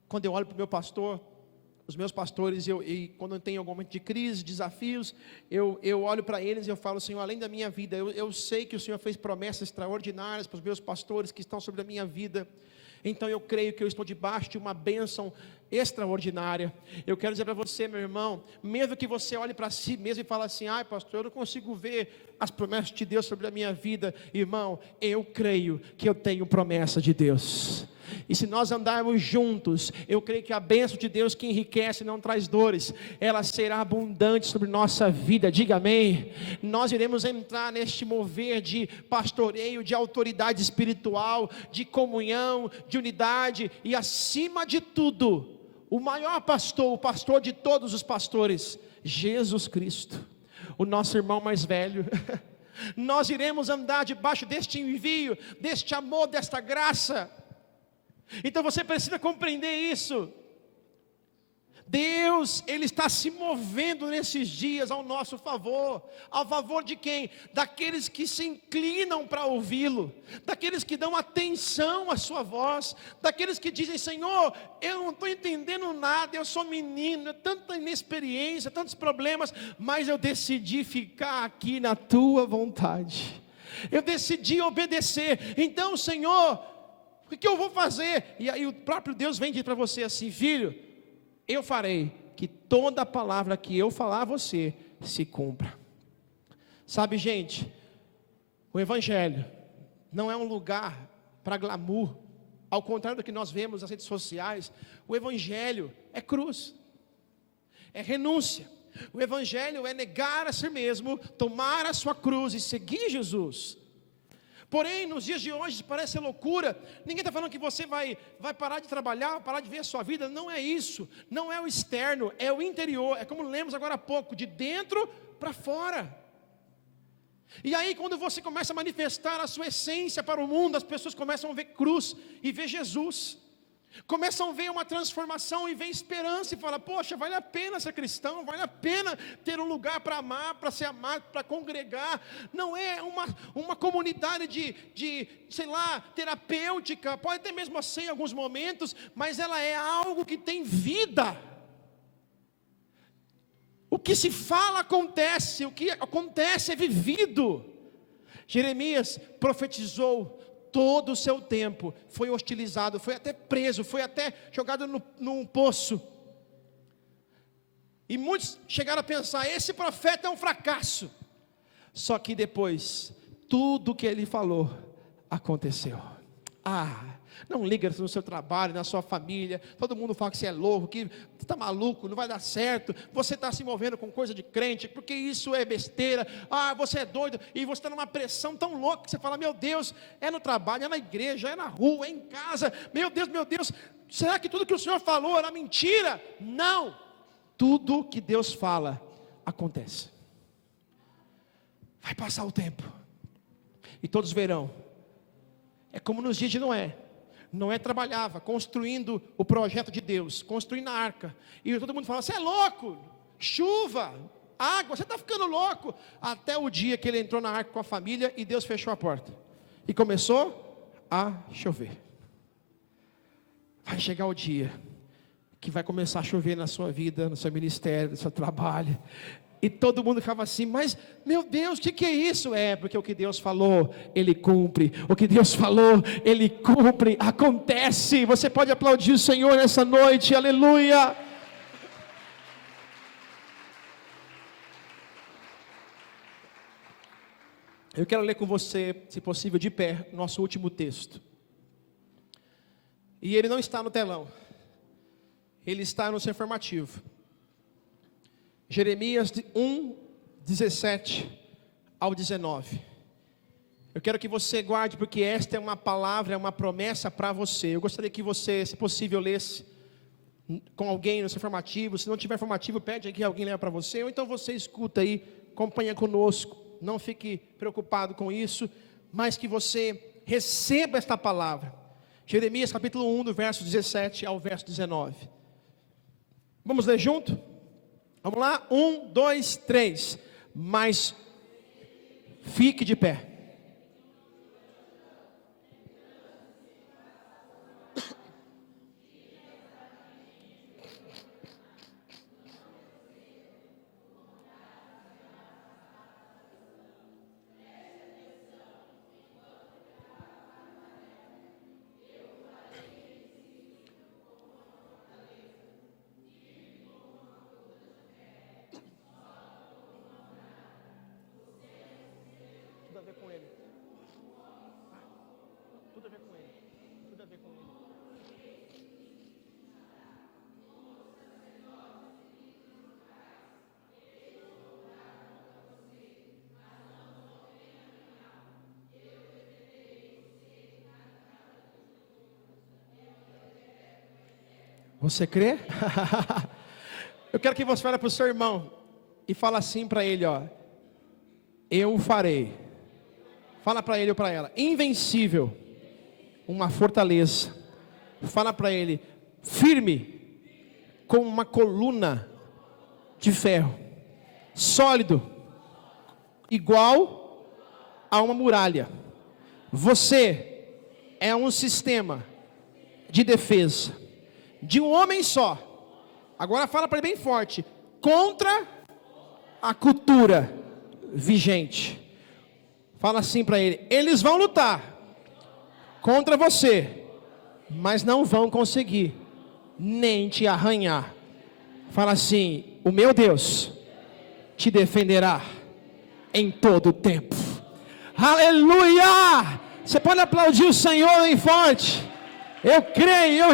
Quando eu olho para o meu pastor, os meus pastores, e quando eu tenho algum momento de crise, desafios, eu olho para eles e eu falo: Senhor, além da minha vida, eu sei que o Senhor fez promessas extraordinárias para os meus pastores que estão sobre a minha vida. Então eu creio que eu estou debaixo de uma bênção extraordinária. Eu quero dizer para você, meu irmão, mesmo que você olhe para si mesmo e fale assim: ai pastor, eu não consigo ver as promessas de Deus sobre a minha vida. Irmão, eu creio que eu tenho promessa de Deus. E se nós andarmos juntos, eu creio que a bênção de Deus, que enriquece e não traz dores, ela será abundante sobre nossa vida. Diga amém. Nós iremos entrar neste mover de pastoreio, de autoridade espiritual, de comunhão, de unidade, e acima de tudo, o maior pastor, o pastor de todos os pastores, Jesus Cristo, o nosso irmão mais velho. Nós iremos andar debaixo deste envio, deste amor, desta graça. Então você precisa compreender isso. Deus, Ele está se movendo nesses dias ao nosso favor. Ao favor de quem? Daqueles que se inclinam para ouvi-lo, daqueles que dão atenção à sua voz, daqueles que dizem: Senhor, eu não estou entendendo nada, eu sou menino, tanta inexperiência, tantos problemas, mas eu decidi ficar aqui na tua vontade, eu decidi obedecer. Então, Senhor, o que eu vou fazer? E aí o próprio Deus vem dizer para você assim: filho, eu farei que toda palavra que eu falar a você se cumpra. Sabe, gente, o Evangelho não é um lugar para glamour. Ao contrário do que nós vemos nas redes sociais, o Evangelho é cruz, é renúncia. O Evangelho é negar a si mesmo, tomar a sua cruz e seguir Jesus. Porém, nos dias de hoje, parece ser loucura. Ninguém está falando que você vai parar de trabalhar, parar de ver a sua vida. Não é isso, não é o externo, é o interior. É como lemos agora há pouco, de dentro para fora. E aí, quando você começa a manifestar a sua essência para o mundo, as pessoas começam a ver cruz e ver Jesus, começam a ver uma transformação e ver esperança, e fala: poxa, vale a pena ser cristão, vale a pena ter um lugar para amar, para ser amado, para congregar. Não é uma comunidade de sei lá, terapêutica, pode até mesmo ser em alguns momentos, mas ela é algo que tem vida. O que se fala acontece, o que acontece é vivido. Jeremias profetizou. Todo o seu tempo foi hostilizado, foi até preso, foi até jogado num poço. E muitos chegaram a pensar: esse profeta é um fracasso. Só que depois, tudo o que ele falou aconteceu. Não liga no seu trabalho, na sua família. Todo mundo fala que você é louco, que você está maluco, não vai dar certo. Você está se movendo com coisa de crente, porque isso é besteira. Você é doido. E você está numa pressão tão louca que você fala: meu Deus, é no trabalho, é na igreja, é na rua, é em casa. Meu Deus, será que tudo que o Senhor falou era mentira? Não, tudo que Deus fala acontece. Vai passar o tempo e todos verão. É como nos dias de Noé. Noé trabalhava construindo o projeto de Deus, construindo a arca. E todo mundo falava: você é louco, chuva, água, você está ficando louco. Até o dia que ele entrou na arca com a família e Deus fechou a porta. E começou a chover. Vai chegar o dia que vai começar a chover na sua vida, no seu ministério, no seu trabalho. E todo mundo ficava assim: mas meu Deus, o que é isso? É porque o que Deus falou, Ele cumpre. O que Deus falou, Ele cumpre. Acontece. Você pode aplaudir o Senhor nessa noite, aleluia. Eu quero ler com você, se possível de pé, nosso último texto. E ele não está no telão, ele está no seu informativo. Jeremias 1, 17 ao 19. Eu quero que você guarde, porque esta é uma palavra, é uma promessa para você. Eu gostaria que você, se possível, lesse com alguém no seu informativo. Se não tiver informativo, pede aqui alguém leia para você. Ou então você escuta aí, acompanha conosco. Não fique preocupado com isso, mas que você receba esta palavra. Jeremias capítulo 1, do verso 17 ao verso 19. Vamos ler junto? Vamos lá? 1, 2, 3. Mas fique de pé. Você crê? Eu quero que você olhe para o seu irmão e fale assim para ele, ó: eu farei. Fala para ele ou para ela: invencível, uma fortaleza. Fala para ele: firme, como uma coluna de ferro, sólido, igual a uma muralha. Você é um sistema de defesa de um homem só. Agora fala para ele bem forte: contra a cultura vigente. Fala assim para ele: eles vão lutar contra você, mas não vão conseguir nem te arranhar. Fala assim: o meu Deus te defenderá em todo o tempo. Aleluia! Você pode aplaudir o Senhor bem forte. Eu creio, eu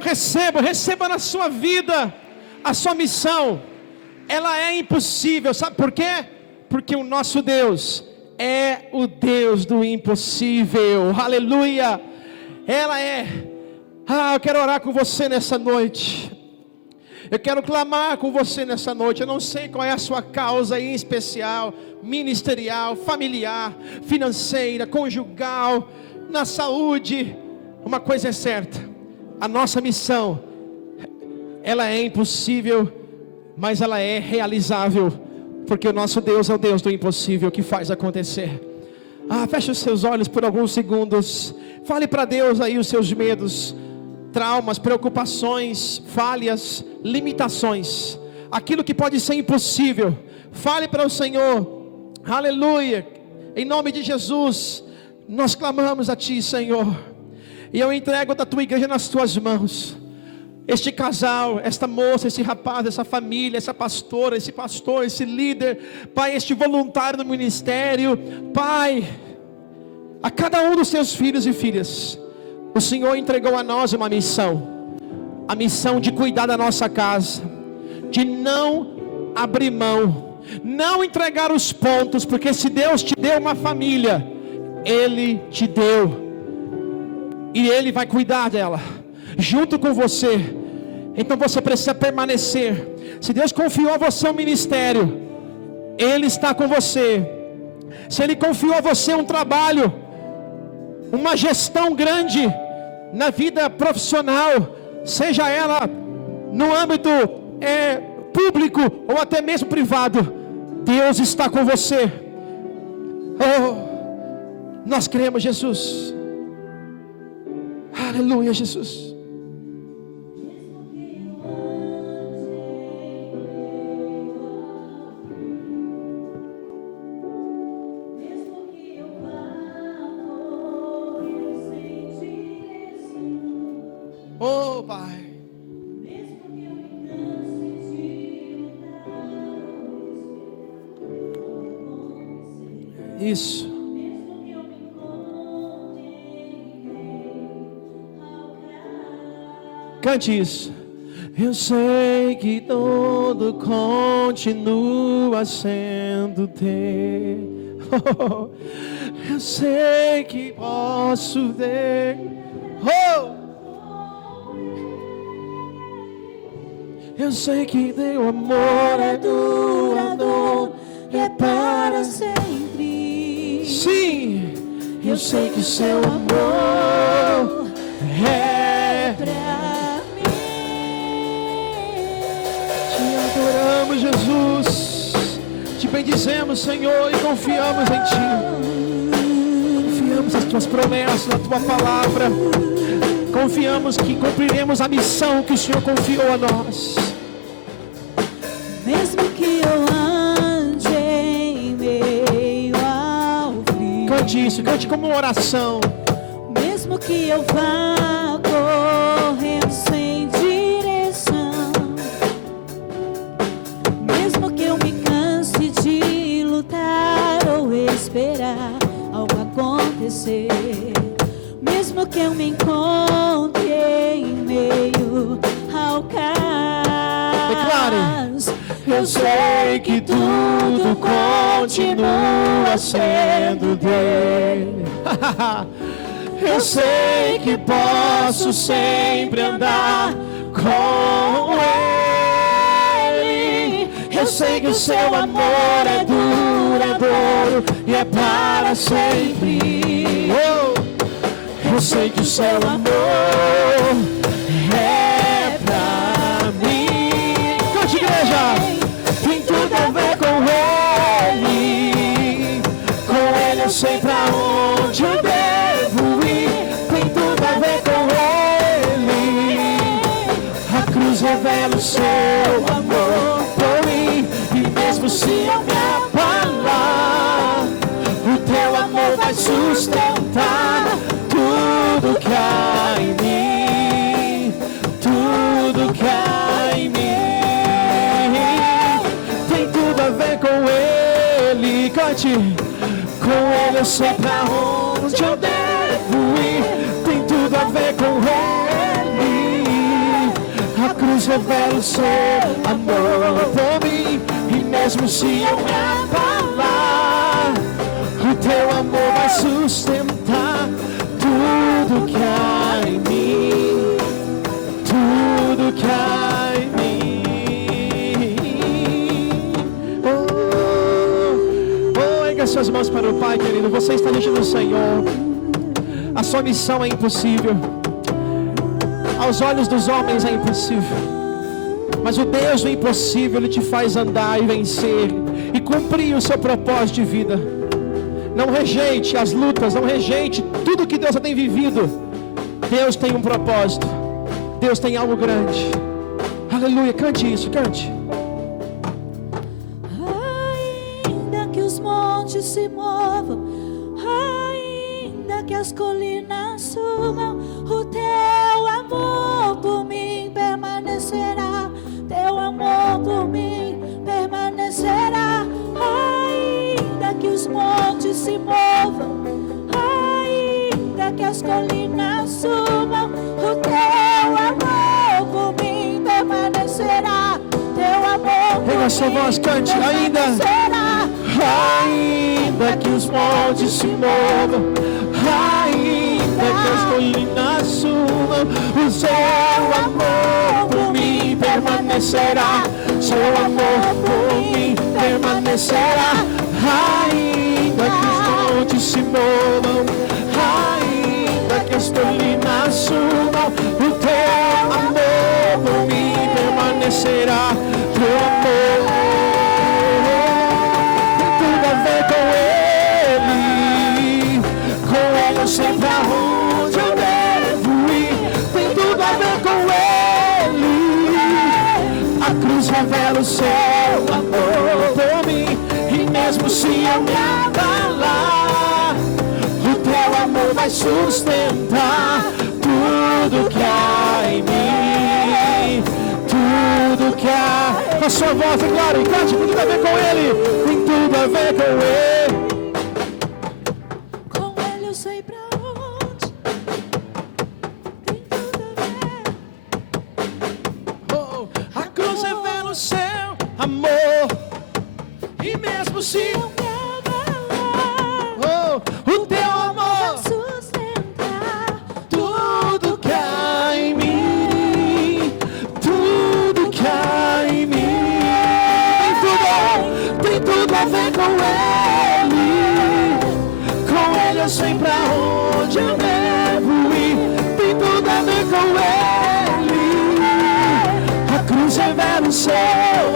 receba na sua vida a sua missão. Ela é impossível, sabe por quê? Porque o nosso Deus é o Deus do impossível, aleluia. Ela é. Eu quero orar com você nessa noite. Eu quero clamar com você nessa noite. Eu não sei qual é a sua causa em especial, ministerial, familiar, financeira, conjugal, na saúde. Uma coisa é certa: a nossa missão, ela é impossível, mas ela é realizável, porque o nosso Deus é o Deus do impossível, que faz acontecer. Feche os seus olhos por alguns segundos. Fale para Deus aí os seus medos, traumas, preocupações, falhas, limitações, aquilo que pode ser impossível. Fale para o Senhor, aleluia. Em nome de Jesus, nós clamamos a Ti, Senhor, e eu entrego da Tua igreja nas Tuas mãos. Este casal, esta moça, esse rapaz, essa família, essa pastora, esse pastor, esse líder, Pai, este voluntário no ministério, Pai, a cada um dos Seus filhos e filhas, o Senhor entregou a nós uma missão, a missão de cuidar da nossa casa, de não abrir mão, não entregar os pontos, porque se Deus te deu uma família, Ele te deu, e Ele vai cuidar dela, junto com você. Então você precisa permanecer. Se Deus confiou a você um ministério, Ele está com você. Se Ele confiou a você um trabalho, uma gestão grande na vida profissional, seja ela no âmbito público ou até mesmo privado. Deus está com você. Oh, nós cremos, Jesus. Aleluia, Jesus. Oh, Pai. Isso. Cante isso. Eu sei que tudo continua sendo teu. Oh, eu sei que posso ver. Oh! Eu sei que teu amor é duradouro e é para sempre. Sim, eu sei que seu amor é pra mim. Te adoramos, Jesus. Te bendizemos, Senhor, e confiamos em Ti. Confiamos nas Tuas promessas, na Tua palavra. Confiamos que cumpriremos a missão que o Senhor confiou a nós. Mesmo que eu ande em meio ao frio, Cante isso, cante como uma oração. mesmo que eu vá correndo sem direção, mesmo que eu me canse de lutar ou esperar algo acontecer, mesmo que eu me encontre em meio ao caos, Eu sei que tudo continua sendo dele. Eu sei que posso sempre andar com ele. Eu sei que o seu amor é duradouro e é para sempre. Oh, eu sei que o seu amor é pra mim. Cante, igreja. Tem tudo a ver com ele. Com ele eu sei pra onde eu devo ir. Tem tudo a ver com ele. A cruz revela o seu amor por mim. E mesmo se eu me abalar, o teu amor vai sustentar tudo que há em mim. Tudo que há em mim tem tudo a ver com ele. Cante. Com ele eu sei pra onde eu devo ir. Tem tudo a ver com ele. A cruz revela o seu amor por mim. E mesmo se eu me abalar, o teu amor vai sustentar tudo que há em mim. Tudo que há em mim. Oh, erga suas mãos para o Pai, querido. Você está diante do Senhor. A sua missão é impossível. Aos olhos dos homens é impossível. Mas o Deus do impossível, Ele te faz andar e vencer e cumprir o seu propósito de vida. Não rejeite as lutas, não rejeite tudo que Deus já tem vivido. Deus tem um propósito. Deus tem algo grande. Aleluia, cante isso, cante. ainda que os montes se movam, ainda que as colinas subam, o teu amor por mim permanecerá. Teu amor por mim permanecerá. Ainda que os montes se movam, ainda que as colinas subam, o teu amor por mim permanecerá. Teu amor por Erga sua voz, cante. Ainda que os montes se movam, ainda que as colinas subam, o seu amor por mim permanecerá. Seu amor por mim permanecerá. Ainda que os montes se movam, ainda estou na sua, o teu amor por mim permanecerá. Teu amor tem tudo a ver com Ele eu sei pra onde eu devo ir, tem tudo a ver com Ele. A cruz revela o seu amor por mim, e mesmo se eu me abalar, o teu amor vai sustentar tudo que há em mim, tudo que há. Com a sua voz, é claro, e cante, tem tudo a ver com Ele, tem tudo a ver com Ele. Com Ele eu sei pra onde, tem tudo a ver. Oh, a cruz revela o seu amor, e mesmo se Eu me abalar, oh, o teu amor sustentar tudo que há em mim, tudo que há em mim, tem tudo a ver com Ele eu sei pra onde eu devo ir, tem tudo a ver com Ele. A cruz revela o seu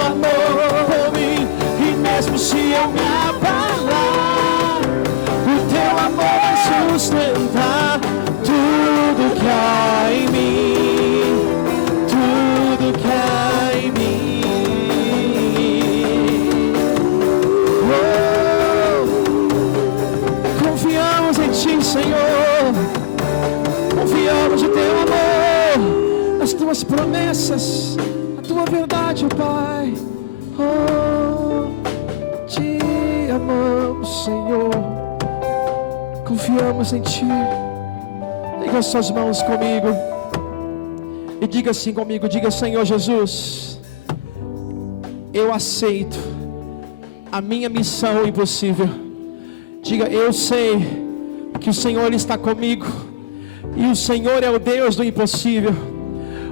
amor por mim, e mesmo se eu me abalar, o teu amor vai sustentar tudo que há em mim, tudo que há em mim. Oh, confiamos em Ti, Senhor, confiamos no Teu amor, nas Tuas promessas, a Tua verdade, Pai. Oh, Te amamos, Senhor, confiamos em Ti. Liga as suas mãos comigo e diga assim comigo, diga: Senhor Jesus, eu aceito a minha missão impossível. Diga: eu sei que o Senhor está comigo, e o Senhor é o Deus do impossível,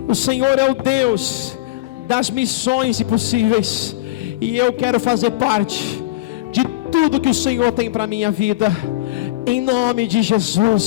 o Senhor é o Deus das missões impossíveis, e eu quero fazer parte de tudo que o Senhor tem para a minha vida, em nome de Jesus.